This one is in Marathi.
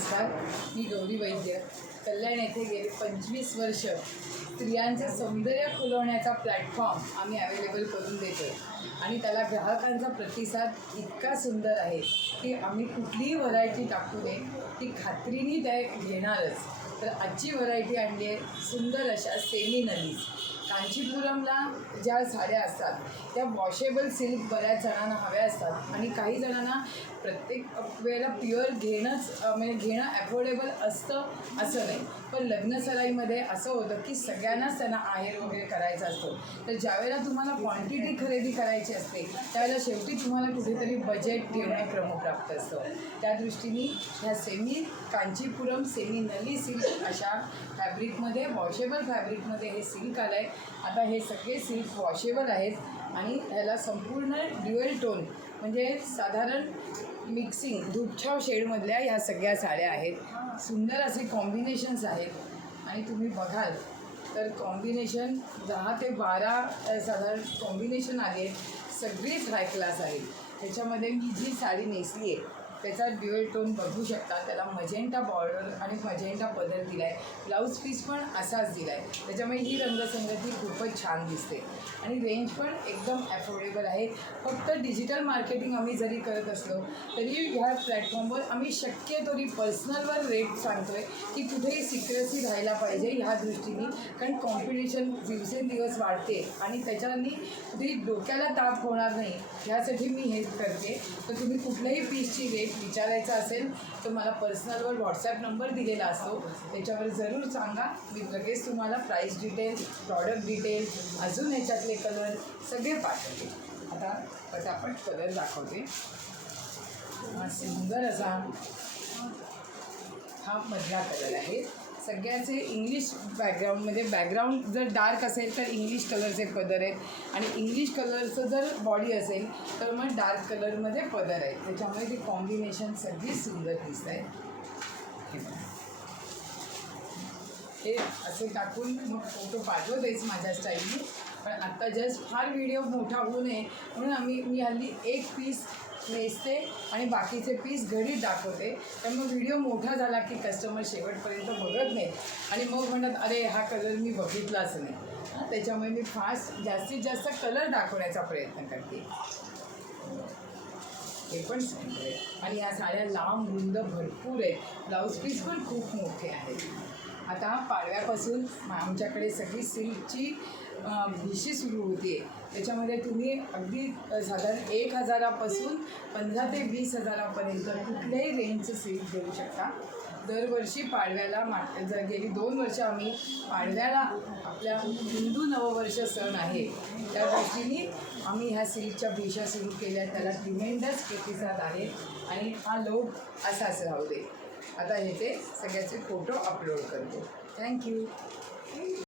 नमस्कार, मी गौरी वैद्य. कल्याण येथे गेले 25 वर्ष स्त्रियांचे सौंदर्य खुलवण्याचा प्लॅटफॉर्म आम्ही अवेलेबल करून देतो आहे आणि त्याला ग्राहकांचा प्रतिसाद इतका सुंदर आहे की आम्ही कुठलीही व्हरायटी टाकू दे ती खात्रीने त्या घेणारच. तर आजची व्हरायटी आणली आहे सुंदर अशा सेमी नलीज. कांचीपुरमला ज्या साड्या असतात त्या वॉशेबल सिल्क बऱ्याच जणांना हव्या असतात आणि काही जणांना प्रत्येक वेळेला प्युअर घेणं अफोर्डेबल असतं असं नाही. पण लग्नसराईमध्ये असं होतं की सगळ्यांनाच त्यांना आहेर वगैरे करायचा असतो. तर ज्यावेळेला तुम्हाला क्वांटिटी खरेदी करायची असते त्यावेळेला शेवटी तुम्हाला कुठेतरी बजेट ठेवणे क्रमप्राप्त असतं. त्या दृष्टीने ह्या कांचीपुरम सेमी नली सिल्क अशा फॅब्रिकमध्ये वॉशेबल फॅब्रिकमध्ये हे सिल्क आलं आहे. आता हे सगळे सिल्क वॉशेबल आहेत आणि ह्याला संपूर्ण ड्युएल टोन म्हणजे साधारण मिक्सिंग धूपछाव शेडमधल्या ह्या सगळ्या साड्या आहेत. सुंदर असे कॉम्बिनेशन्स आहेत आणि तुम्ही बघाल तर कॉम्बिनेशन 10 ते 12 साधारण कॉम्बिनेशन आले. सगळीच हाय क्लास आहेत. त्याच्यामध्ये मी जी साडी नेसली आहे त्याचा ड्युएल टोन बघू शकता. त्याला मजेंटा बॉर्डर आणि मजेंटा पदर दिला आहे. ब्लाऊज पीस पण असाच दिला आहे. त्याच्यामुळे ही रंगसंगती खूपच छान दिसते आणि रेंज पण एकदम अफोर्डेबल आहे. फक्त डिजिटल मार्केटिंग आम्ही जरी करत असलो तरी ह्या प्लॅटफॉर्मवर आम्ही शक्यतोरी पर्सनलवर रेट सांगतो आहे की कुठेही सिक्रेसी राहायला पाहिजे ह्या दृष्टीने. कारण कॉम्पिटिशन दिवसेंदिवस वाढते आणि त्याच्यानी कुठेही डोक्याला ताप होणार नाही ह्यासाठी मी हे करते. तर तुम्ही कुठल्याही पीसची रेट विचारायचा असेल तर मला पर्सनलवर व्हॉट्सॲप नंबर दिलेला असतो. त्याच्यावर जरूर सांगा. मी लगेच तुम्हाला प्राईस डिटेल, प्रॉडक्ट डिटेल, अजून ह्याच्यातले कलर सगळे पाठवते. आता पटापट कलर दाखवते. हा सुंदर असा हा मधला कलर आहे. सगळ्याचे इंग्लिश बॅकग्राऊंडमध्ये बॅकग्राऊंड जर डार्क असेल तर इंग्लिश कलरचे पदर आहेत आणि इंग्लिश कलरचं जर बॉडी असेल तर मग डार्क कलरमध्ये पदर आहेत. त्याच्यामुळे ती कॉम्बिनेशन सगळी सुंदर दिसत आहे. हे असे टाकून मग फोटो पाठवतेच माझ्या स्टाईलने. पण आत्ता जस्ट फार व्हिडिओ मोठा होऊ नये म्हणून मी हल्ली एक पीस नेसते आणि बाकीचे पीस घडीत दाखवते. त्यामुळे व्हिडिओ मोठा झाला की कस्टमर शेवटपर्यंत बघत नाही आणि मग म्हणतात अरे हा कलर मी बघितलाच नाही. त्याच्यामुळे मी जास्तीत जास्त कलर दाखवण्याचा प्रयत्न करते. हे पण सुंदर आहे आणि या साड्या लांब रुंद भरपूर आहेत. ब्लाऊज पीस पण खूप मोठे आहेत. आता पाडव्यापासून आमच्याकडे सगळी सिल्कची भिशी सुरू होते. त्याच्यामध्ये तुम्ही अगदी साधारण 1000पासून 15 ते 20,000पर्यंत कुठल्याही रेंजचं सिल्क घेऊ शकता. दरवर्षी पाडव्याला गेली 2 वर्ष आम्ही पाडव्याला आपल्या हिंदू नववर्ष सण आहे त्या दृष्टीने आम्ही ह्या सिल्कच्या भिशा सुरू केल्या. त्याला ट्रिमेंडस प्रतिसाद आहे आणि हा लोक असाच राहू दे. आता ह्याचे सगळ्याचे फोटो अपलोड करतो. थँक्यू.